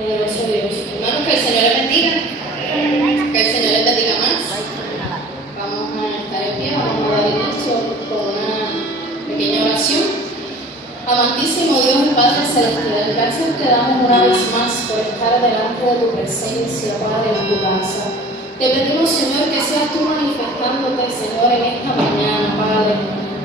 Poderoso Dios. Hermanos, que el Señor les bendiga. Que el Señor les bendiga más. Vamos a estar en pie, vamos a dar inicio con una pequeña oración. Amantísimo Dios y Padre Celestial, gracias te damos una vez más por estar delante de tu presencia, Padre, en tu casa. Te pedimos, Señor, que seas tú manifestándote, Señor, en esta mañana, Padre.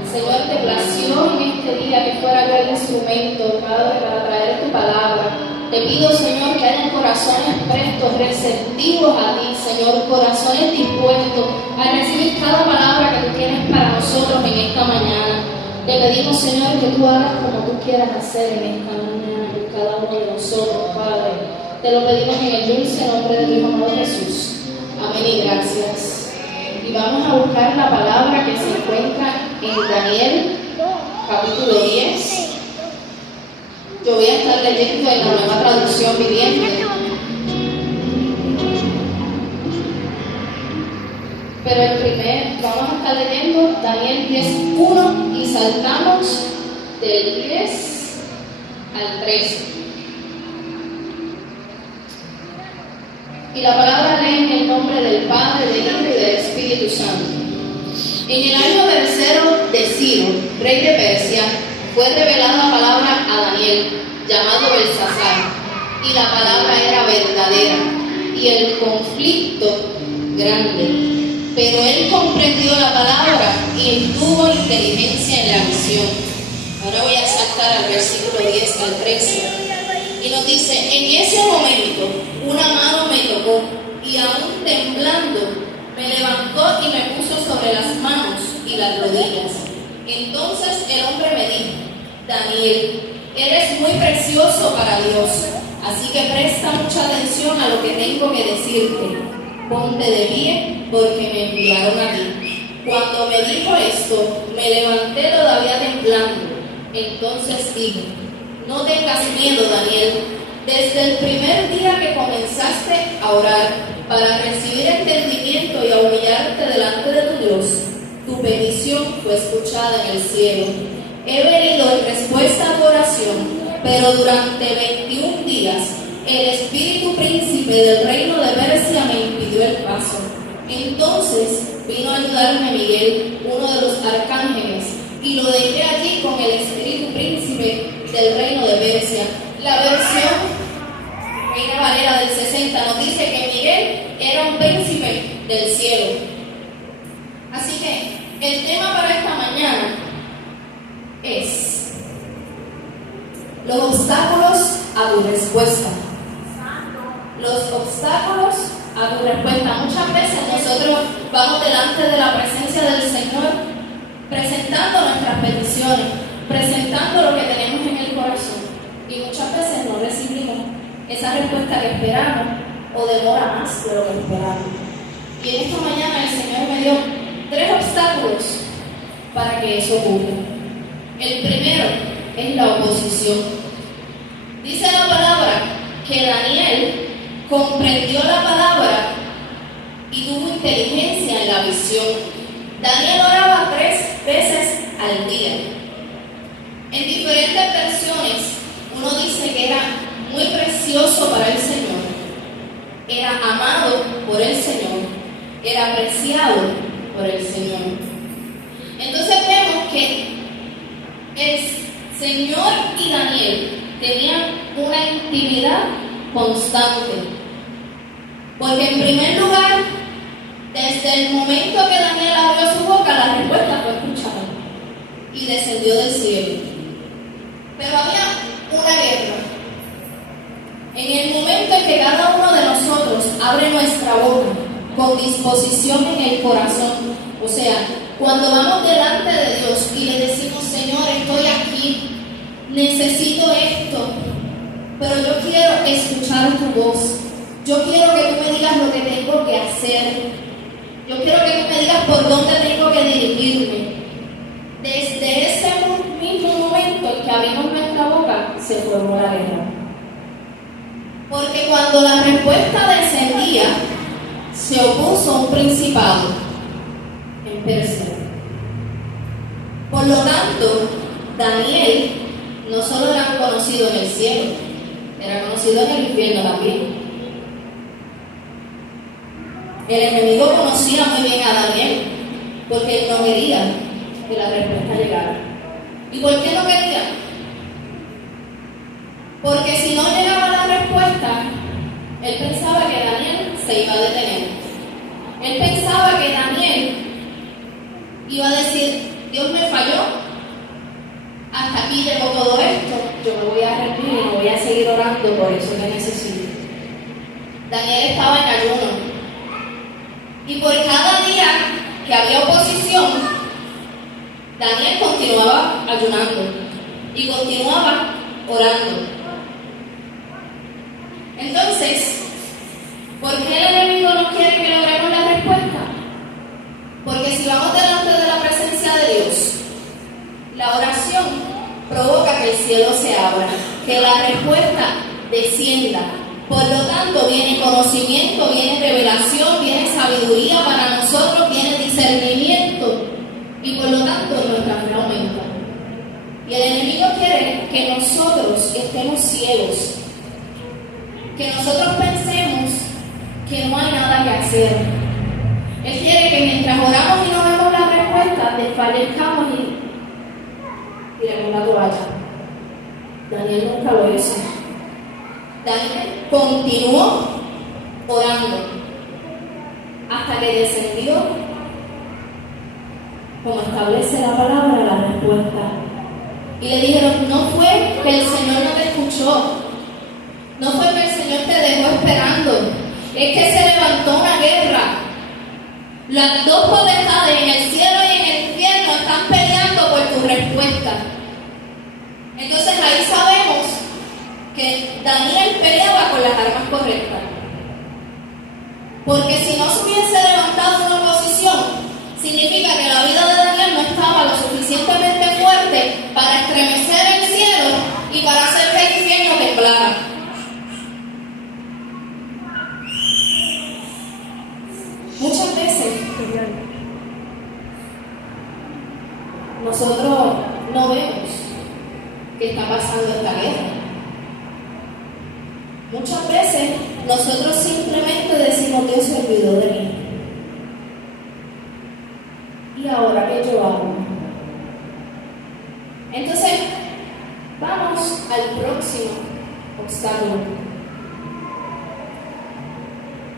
Señor, te plació en este día que fuera yo el instrumento, Padre, para traer tu palabra. Te pido, Señor, que hayan corazones prestos, receptivos a ti, Señor, corazones dispuestos a recibir cada palabra que tú tienes para nosotros en esta mañana. Te pedimos, Señor, que tú hagas como tú quieras hacer en esta mañana con cada uno de nosotros, Padre. Te lo pedimos en el dulce nombre de tu Hijo amado Jesús. Amén y gracias. Y vamos a buscar la palabra que se encuentra en Daniel, capítulo 10. Yo voy a estar leyendo en la Nueva Traducción Viviente. Pero vamos a estar leyendo Daniel 10:1 y saltamos del 10 al 13. Y la palabra lee en el nombre del Padre, del Hijo y del Espíritu Santo. En el año tercero de Ciro, rey de Persia, fue revelada la palabra a Daniel, llamado Belsasar, y la palabra era verdadera, y el conflicto grande. Pero él comprendió la palabra y tuvo inteligencia en la visión. Ahora voy a saltar al versículo 10 al 13. Y nos dice, en ese momento una mano me tocó y aún temblando me levantó y me puso sobre las manos y las rodillas. Entonces el hombre me dijo, Daniel, eres muy precioso para Dios, así que presta mucha atención a lo que tengo que decirte. Ponte de pie porque me enviaron a ti. Cuando me dijo esto, me levanté todavía temblando. Entonces dijo, no tengas miedo, Daniel. Desde el primer día que comenzaste a orar para recibir entendimiento y a humillarte delante de tu Dios, tu petición fue escuchada en el cielo. He venido en respuesta a tu oración, pero durante 21 días el espíritu príncipe del reino de Persia me impidió el paso. Entonces vino a ayudarme Miguel, uno de los arcángeles, y lo dejé allí con el espíritu príncipe del reino de Persia. La versión Reina Valera del 60 nos dice que Miguel era un príncipe del cielo. Así que el tema para esta mañana es los obstáculos a tu respuesta. Los obstáculos a tu respuesta. Muchas veces nosotros vamos delante de la presencia del Señor presentando nuestras peticiones, presentando lo que tenemos en el corazón, y muchas veces no recibimos esa respuesta que esperamos o demora más de lo que esperamos. Y en esta mañana el Señor me dio 3 obstáculos para que eso ocurra. El primero es la oposición. Dice la palabra que Daniel comprendió la palabra y tuvo inteligencia en la visión. Daniel oraba 3 veces al día. En diferentes versiones, uno dice que era muy precioso para el Señor, era amado por el Señor, era apreciado por el Señor. Entonces vemos que el Señor y Daniel tenían una intimidad constante. Porque en primer lugar, desde el momento que Daniel abrió su boca, la respuesta fue escuchada y descendió del cielo. Pero había una guerra. En el momento en que cada uno de nosotros abre nuestra boca con disposición en el corazón, o sea, cuando vamos delante de Dios y le decimos, Señor, estoy aquí, necesito esto, pero yo quiero escuchar tu voz. Yo quiero que tú me digas lo que tengo que hacer. Yo quiero que tú me digas por dónde tengo que dirigirme. Desde ese mismo momento en que abrimos nuestra boca, se formó la guerra. Porque cuando la respuesta descendía, se opuso un principado en Persia. Por lo tanto, Daniel no solo era conocido en el cielo, era conocido en el infierno también. El enemigo conocía muy bien a Daniel, porque él no quería que la respuesta llegara. ¿Y por qué no quería? Porque si no llegaba la respuesta, él pensaba que Daniel se iba a detener. Él pensaba que Daniel iba a decir: Dios me falló, hasta aquí llegó todo esto, yo me voy a rendir y me voy a seguir orando por eso que necesito. Daniel estaba en ayuno. Y por cada día que había oposición, Daniel continuaba ayunando y continuaba orando. Entonces, ¿por qué el enemigo no quiere que logremos la respuesta? Porque si vamos delante de la presencia de Dios, la oración provoca que el cielo se abra, que la respuesta descienda. Por lo tanto, viene conocimiento, viene revelación, viene sabiduría para nosotros, viene discernimiento, y por lo tanto nuestra fe aumenta. Y el enemigo quiere que nosotros estemos ciegos, que nosotros pensemos que no hay nada que hacer. Él quiere que mientras oramos y no vemos la respuesta, desfallezcamos y tiremos la toalla. Daniel nunca lo hizo. Daniel continuó orando hasta que descendió, como establece la palabra, la respuesta. Y le dijeron: no fue que el Señor no te escuchó, no fue que el Señor te dejó esperando, es que se levantó una guerra. Las dos potestades, en el cielo y en el infierno, están peleando por tu respuesta. Entonces ahí sabemos que Daniel peleaba con las armas correctas. Porque si no se hubiese levantado una oposición, significa que la vida de Daniel no estaba lo suficientemente fuerte para estremecer el cielo y para hacer que el infierno temblara. Muchas veces nosotros no vemos que está pasando esta guerra. Muchas veces nosotros simplemente decimos: Dios se olvidó de mí. ¿Y ahora qué yo hago? Entonces, vamos al próximo obstáculo.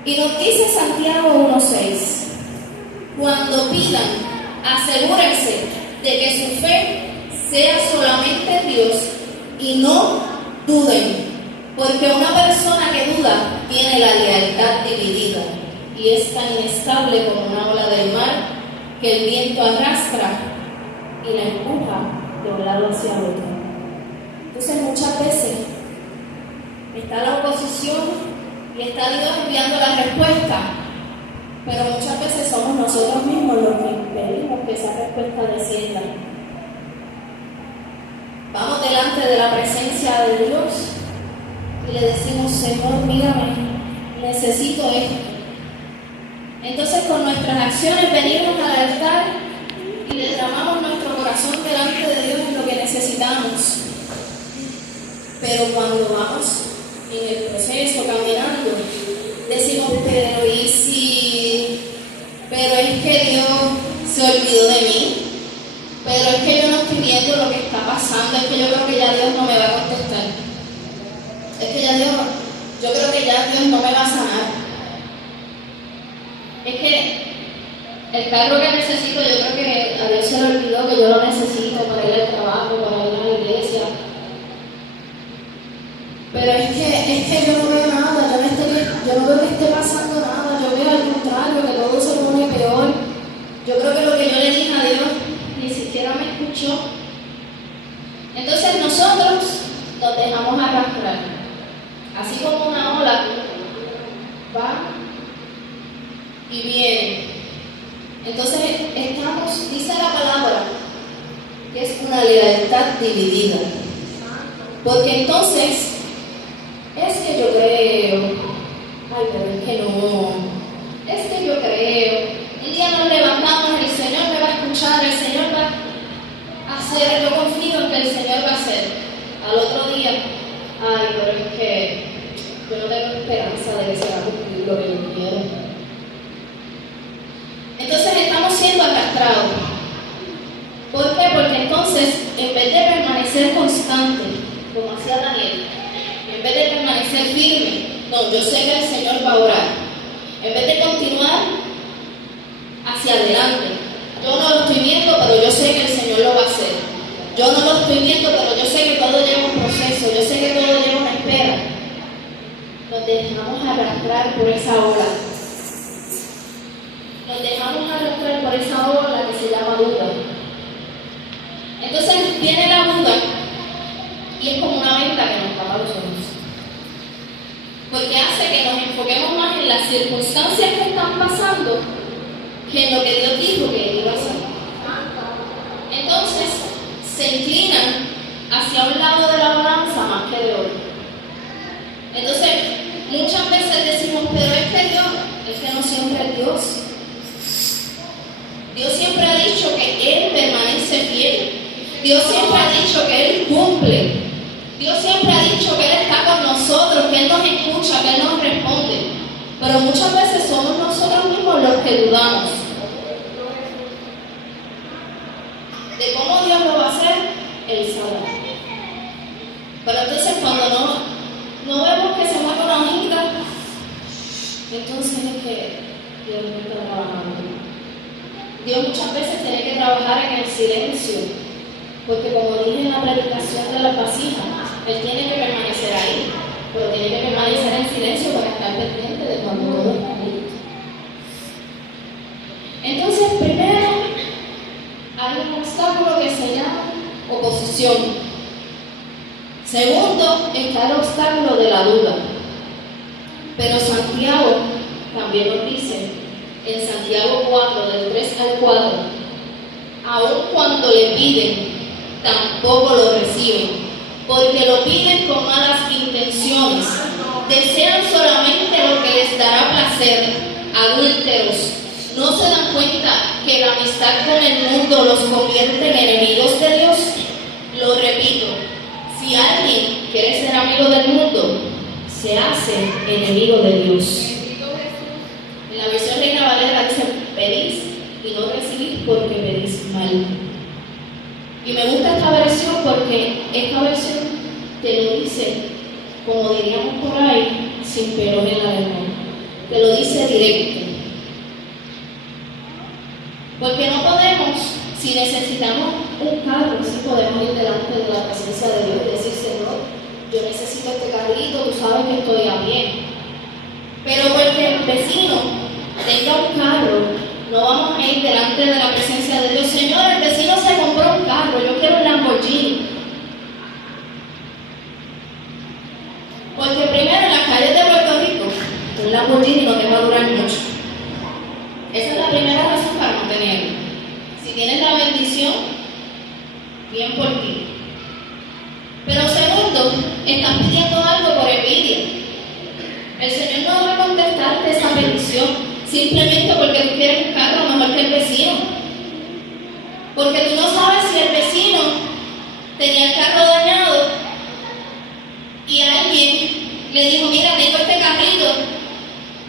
Y nos dice Santiago 1:6: cuando pidan, asegúrense de que su fe sea solamente en Dios y no duden. Porque una persona que duda tiene la lealtad dividida y es tan inestable como una ola del mar que el viento arrastra y la empuja de un lado hacia otro. Entonces muchas veces está la oposición y está Dios enviando la respuesta, pero muchas veces somos nosotros mismos los que impedimos que esa respuesta descienda. Vamos delante de la presencia de Dios y le decimos: Señor, mírame, necesito esto. Entonces con nuestras acciones venimos al altar y le derramamos nuestro corazón delante de Dios en lo que necesitamos. Pero cuando vamos en el proceso, caminando, decimos: pero ¿y si? Pero es que Dios se olvidó de mí. Pero es que yo no estoy viendo lo que está pasando. Es que yo creo que ya Dios no me va a contestar. Es que yo creo que ya Dios no me va a sanar. Es que el carro que necesito, yo creo que a Dios se le olvidó que yo lo necesito para ir al trabajo, para ir a la iglesia. Pero es que yo no veo nada, yo no veo que esté pasando nada, yo veo al contrario, que todo se pone peor. Yo creo que lo que yo le dije a Dios ni siquiera me escuchó. Entonces nosotros nos dejamos arrastrar, así como una ola va y viene. Entonces dice la palabra que es una lealtad dividida, porque entonces es que yo creo, ay, pero es que no, es que yo creo, el día nos levantamos, el Señor me va a escuchar, el Señor va a hacer, yo confío en que el Señor va a hacer. Al otro día ay, pero es que yo no tengo esperanza de que se va a cumplir lo que yo quiero. Entonces estamos siendo arrastrados. ¿Por qué? Porque entonces, en vez de permanecer constante, como hacía Daniel, en vez de permanecer firme, no, yo sé que el Señor va a orar. En vez de continuar hacia adelante, yo no lo estoy viendo, pero yo sé que el Señor lo va a hacer. Yo no lo estoy viendo, pero yo sé que todo lleva un proceso, yo sé que todo lleva una espera. Nos dejamos arrastrar por esa ola. Nos dejamos arrastrar por esa ola que se llama duda. Entonces viene la duda y es como una venda que nos tapa los ojos. Porque hace que nos enfoquemos más en las circunstancias que están pasando que en lo que Dios dijo que iba a hacer. Entonces se inclinan hacia un lado de la balanza más que de otro. Entonces muchas veces decimos, pero es que no siempre es Dios. Dios siempre ha dicho que Él permanece fiel. Dios siempre ha dicho que Él cumple. Dios siempre ha dicho que Él está con nosotros, que Él nos escucha, que Él nos responde. Pero muchas veces somos nosotros mismos los que dudamos de cómo Dios lo va a hacer. Él sabe. Pero entonces cuando no vemos que se mueve una hojita, entonces es que Dios no está trabajando. Dios muchas veces tiene que trabajar en el silencio, porque como dije en la predicación de las vasijas, Él tiene que permanecer ahí, pero tiene que permanecer en silencio para estar pendiente de cuando todo está listo. Entonces, primero, hay un obstáculo que se llama oposición. Segundo, está el obstáculo de la duda. Pero Santiago también nos dice, en Santiago 4, del 3 al 4, aun cuando le piden, tampoco lo reciben, porque lo piden con malas intenciones, desean solamente lo que les dará placer, adúlteros. ¿No se dan cuenta que la amistad con el mundo los convierte en enemigos de Dios? Lo repito, si alguien quiere ser amigo del mundo, se hace enemigo de Dios. En la versión Reina Valera dice, pedís y no recibís porque pedís mal. Y me gusta esta versión porque esta versión te lo dice, como diríamos por ahí, sin pelos en la lengua. Te lo dice directo. Porque no podemos, si necesitamos un carro, si podemos ir delante de la presencia de Dios y decir, Señor, yo necesito este carrito, tú sabes que estoy a pie. Pero porque el vecino tenga un carro, no vamos a ir delante de la presencia de Dios. Señor, el vecino se compró un carro, yo quiero un Lamborghini. Porque primero en las calles de Puerto Rico, un Lamborghini no te va a durar mucho. Esa es la primera razón para no tenerlo. Si tienes la bendición, bien por ti. Pero segundo, estás pidiendo algo por envidia. El Señor no va a contestarte esa petición simplemente porque tú quieres un carro mejor que el vecino. Porque tú no sabes si el vecino tenía el carro dañado y alguien le dijo, mira, tengo este carrito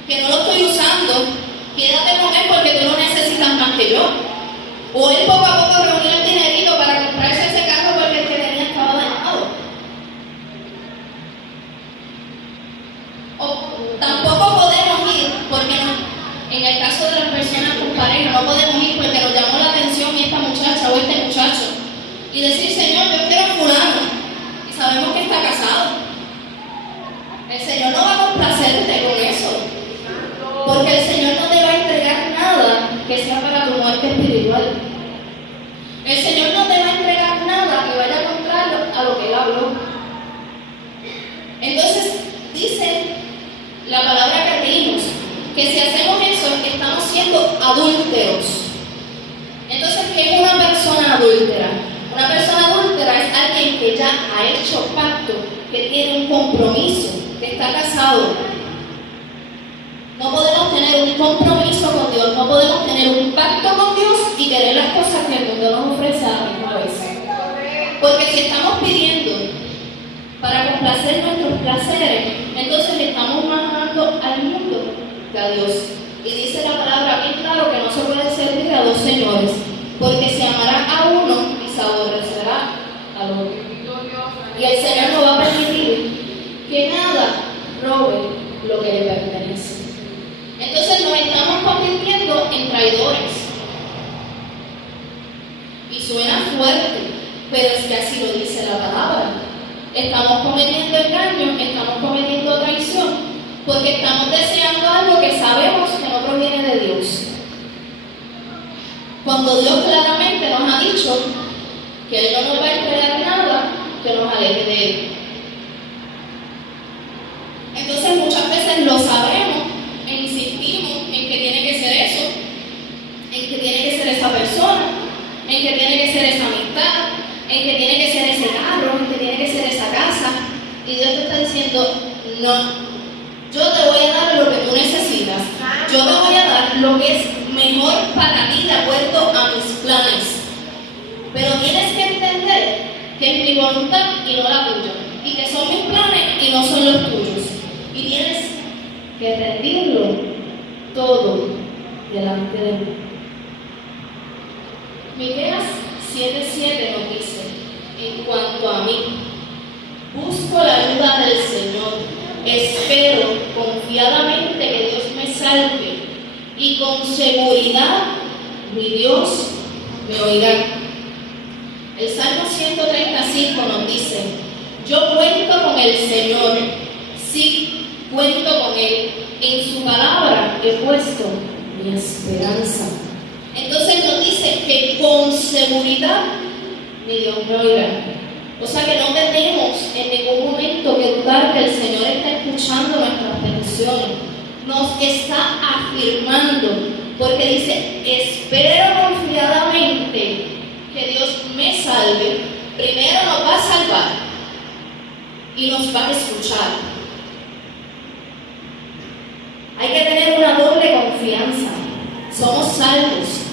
que no lo estoy usando, quédate con él porque tú lo necesitas más que yo. O él poco a poco reunió el dinerito para comprarse ese carro porque el que tenía estaba dañado. O tampoco podemos ir porque en el caso de las personas con pareja no podemos ir porque nos llamó la atención esta muchacha o este muchacho y decir, Señor, yo quiero a fulano y sabemos que está casado. El Señor no va a complacerte con eso, porque el Señor no te va a entregar nada que sea para tu muerte espiritual. El Señor no te va a entregar nada que vaya contrario a lo que Él habló. Entonces, dice la palabra que leímos, que si hacemos eso, estamos siendo adúlteros. Entonces, ¿qué es una persona adúltera? Una persona adúltera es alguien que ya ha hecho pacto, que tiene un compromiso, que está casado. No podemos tener un compromiso con Dios, no podemos tener un pacto con Dios y querer las cosas que el mundo nos ofrece a la misma vez. Porque si estamos pidiendo para complacer nuestros placeres, entonces le estamos más amando al mundo que a Dios. Y dice la palabra bien claro que no se puede servir a dos señores, porque se amará a uno y se aborrecerá al otro. Y el Señor no va a permitir que nada robe lo que le pertenece. Entonces nos estamos convirtiendo en traidores. Y suena fuerte, pero es que así lo dice la palabra. Estamos cometiendo engaño, estamos cometiendo traición, porque estamos deseando algo que sabemos que no proviene de Dios. Cuando Dios claramente nos ha dicho que Él no nos va a esperar nada que nos aleje de Él. Entonces muchas veces lo sabemos e insistimos en que tiene que ser eso, en que tiene que ser esa persona, en que tiene que ser esa amistad, en que tiene que ser ese carro, en que tiene que ser esa casa. Y Dios te está diciendo, no, yo te voy a dar lo que tú necesitas, yo te voy a dar lo que es mejor para ti de acuerdo a mis planes. Pero tienes que entender que es mi voluntad y no la tuya, y que son mis planes y no son los tuyos. Y tienes que rendirlo todo delante de mí. Miqueas 7:7 nos dice, en cuanto a mí, busco la ayuda del Señor, espero confiadamente que Dios me salve, y con seguridad mi Dios me oirá. El Salmo 135 nos dice, yo cuento con el Señor, sí, cuento con Él, en su palabra he puesto mi esperanza. Entonces nos dice que con seguridad mi Dios me oirá. O sea que no tenemos en ningún momento que dudar que el Señor está escuchando nuestras peticiones. Nos está afirmando, porque dice, espero confiadamente que Dios me salve. Primero nos va a salvar y nos va a escuchar. Hay que tener una doble confianza. Somos salvos,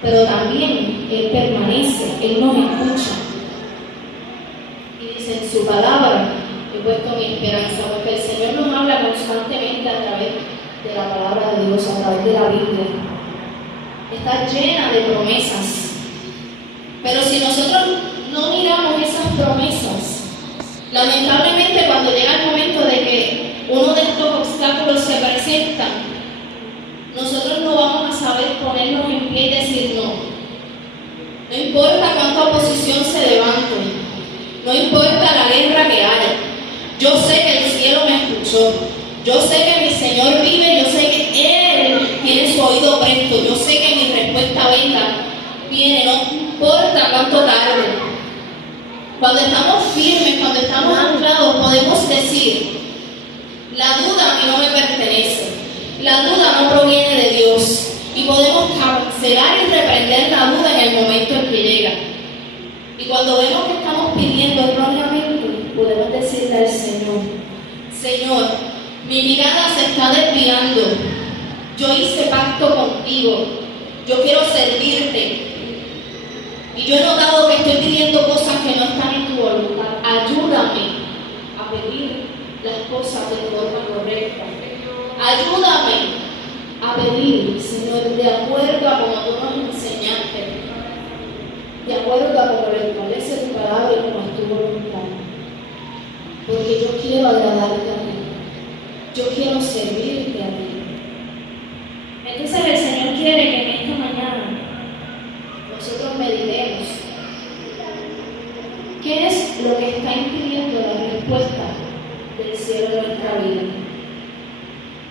pero también Él permanece, Él nos escucha. Y dice en su palabra, he puesto mi esperanza, porque el Señor nos habla constantemente a través de la palabra de Dios, a través de la Biblia. Está llena de promesas. Pero si nosotros no miramos esas promesas, lamentablemente cuando llega el momento de que uno de estos obstáculos se presenta, nosotros no vamos a saber ponernos en pie y decir no. No importa cuánta oposición se levante, no importa la guerra que haya. Yo sé que el cielo me escuchó, yo sé que mi Señor vive, yo sé que Él tiene su oído presto, yo sé que mi respuesta viene, no importa cuánto tarde. Cuando estamos firmes, cuando estamos anclados, podemos decir, la duda a mí no me pertenece, la duda no proviene de Dios, y podemos cancelar y reprender la duda en el momento en que llega. Y cuando vemos que estamos pidiendo erróneamente, podemos decirle al Señor, Señor, mi mirada se está desviando, yo hice pacto contigo, yo quiero servirte, y yo he notado que estoy pidiendo cosas que no están en tu voluntad. Ayúdame a pedir las cosas de forma correcta. Ayúdame a pedir, Señor, de acuerdo a como tú nos enseñaste, de acuerdo a como lo establece tu palabra y como es tu voluntad. Porque yo quiero agradarte a ti, yo quiero servirte a ti. Entonces el Señor quiere que en esta mañana nosotros meditemos qué es lo que está impidiendo la respuesta del cielo en nuestra vida.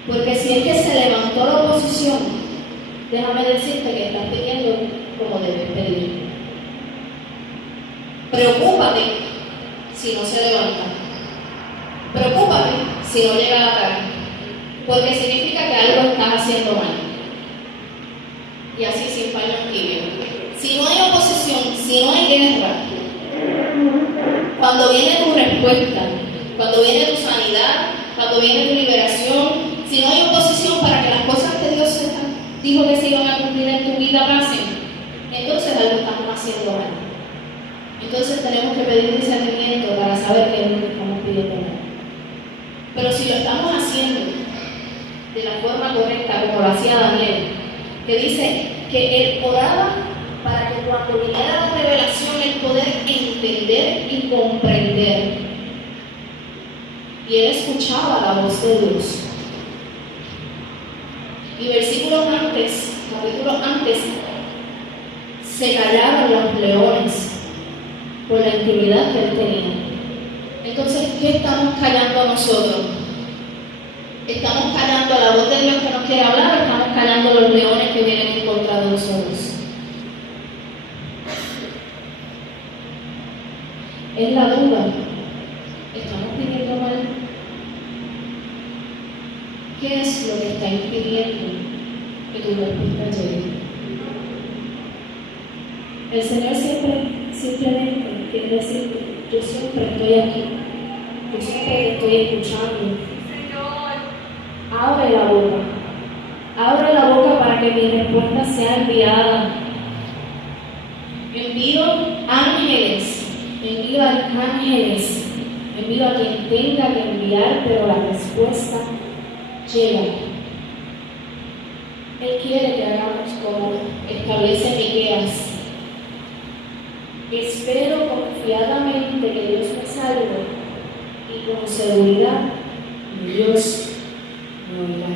Porque si es que se levantó la oposición, déjame decirte que estás pidiendo como debes pedir. Preocúpate si no se levanta. Preocúpate si no llega la carga, porque significa que algo estás haciendo mal. Y así sin paños tibios. Si no hay oposición, si no hay guerra, cuando viene tu respuesta, cuando viene tu sanidad, cuando viene tu liberación, si no hay oposición para que las cosas que Dios dijo que se iban a cumplir en tu vida pasen, entonces algo estamos haciendo mal. Entonces tenemos que pedir discernimiento para saber qué es lo que estamos pidiendo. Pero si lo estamos haciendo de la forma correcta, como lo hacía Daniel, que dice que él oraba para que cuando viniera la revelación él poder entender y comprender. Y él escuchaba la voz de Dios. Y versículos antes, capítulos antes, se callaron los leones por la intimidad que él tenía. Entonces, ¿qué estamos callando a nosotros? ¿Estamos callando a la voz de Dios que nos quiere hablar o estamos callando a los leones que vienen en contra de nosotros? Es la duda. ¿Estamos pidiendo mal? ¿Qué es lo que está impidiendo que tu respuesta llegue? El Señor simplemente quiere decirte: yo siempre estoy aquí, yo siempre te estoy escuchando. Abre la boca para que mi respuesta sea enviada. Envío ángeles, envío arcángeles, envío a quien tenga que enviar, pero la respuesta llega. Él quiere que hagamos como establece Miqueas. Espero confiadamente que Dios me salve y con seguridad Dios me oirá.